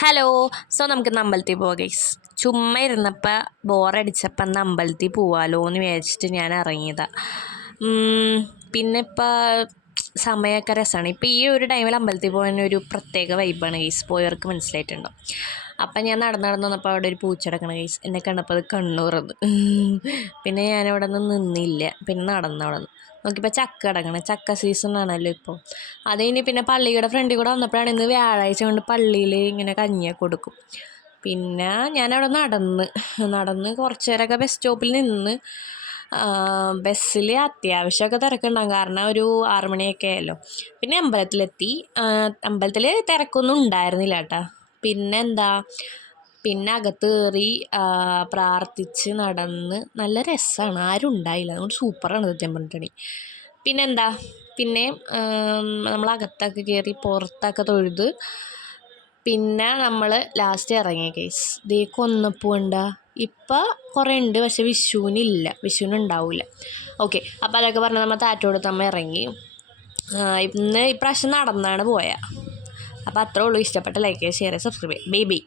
Hello. നമുക്കിന്ന് അമ്പലത്തിൽ പോവാം ഗൈസ്. ചുമ്മാ ഇരുന്നപ്പോൾ ബോറടിച്ചപ്പോൾ അന്ന് അമ്പലത്തിൽ പോവാലോ എന്ന് വിചാരിച്ചിട്ട് ഞാൻ ഇറങ്ങിയതാണ്. പിന്നെ ഇപ്പോൾ സമയമൊക്കെ രസമാണ്. ഇപ്പോൾ ഈ ഒരു ടൈമിൽ അമ്പലത്തിൽ പോകാൻ ഒരു പ്രത്യേക വൈബാണ് ഗൈസ്. പോയവർക്ക് മനസ്സിലായിട്ടുണ്ടോ? അപ്പം ഞാൻ നടന്നു വന്നപ്പോൾ അവിടെ ഒരു പൂച്ച കിടക്കണം ഗൈസ്. എന്നെ കണ്ടപ്പോൾ അത് കണ്ണൂറന്ന്. പിന്നെ ഞാനവിടെ നിന്നില്ല, പിന്നെ നടന്നു അവിടെ നിന്ന് നോക്കിയപ്പോൾ ചക്ക കിടക്കണം. ചക്ക സീസൺ ആണല്ലോ ഇപ്പോൾ. അത് കഴിഞ്ഞ് പിന്നെ പള്ളിയുടെ ഫ്രണ്ടിൽ കൂടെ വന്നപ്പോഴാണ് ഇന്ന് വ്യാഴാഴ്ച കൊണ്ട് പള്ളിയിൽ ഇങ്ങനെ കഞ്ഞിയൊക്കെ കൊടുക്കും. പിന്നെ ഞാനവിടെ നടന്ന് കുറച്ച് നേരമൊക്കെ ബസ് സ്റ്റോപ്പിൽ നിന്ന്. ബസ്സിൽ അത്യാവശ്യമൊക്കെ തിരക്കുണ്ടാകും, കാരണം ഒരു 6 മണിയൊക്കെ ആയല്ലോ. പിന്നെ അമ്പലത്തിലെത്തി. അമ്പലത്തിൽ തിരക്കൊന്നും ഉണ്ടായിരുന്നില്ല കേട്ടോ. പിന്നെ അകത്ത് കയറി പ്രാർത്ഥിച്ച് നടന്ന് നല്ല രസമാണ്. ആരും ഉണ്ടായില്ല, അതുകൊണ്ട് സൂപ്പറാണ് സത്യം പറഞ്ഞിട്ടുണ്ടെങ്കിൽ. പിന്നെ നമ്മളകത്തൊക്കെ കയറി പുറത്തൊക്കെ തൊഴുത് പിന്നെ നമ്മൾ ലാസ്റ്റ് ഇറങ്ങി കേസ്. ദേ കൊന്നപ്പൂണ്ട ഇപ്പം കുറേ ഉണ്ട്, പക്ഷെ വിഷുവിനുണ്ടാവില്ല. ഓക്കെ, അപ്പോൾ അതൊക്കെ പറഞ്ഞ് നമ്മൾ ടാറ്റ കൊടുത്ത് നമ്മൾ ഇറങ്ങി. ഇപ്രാവശ്യം നടന്നാണ് പോയത്. അപ്പോൾ അത്രേ ഉള്ളൂ. ഇഷ്ടപ്പെട്ട ലൈക്ക്, ഷെയർ, സബ്സ്ക്രൈബ്. ബൈ.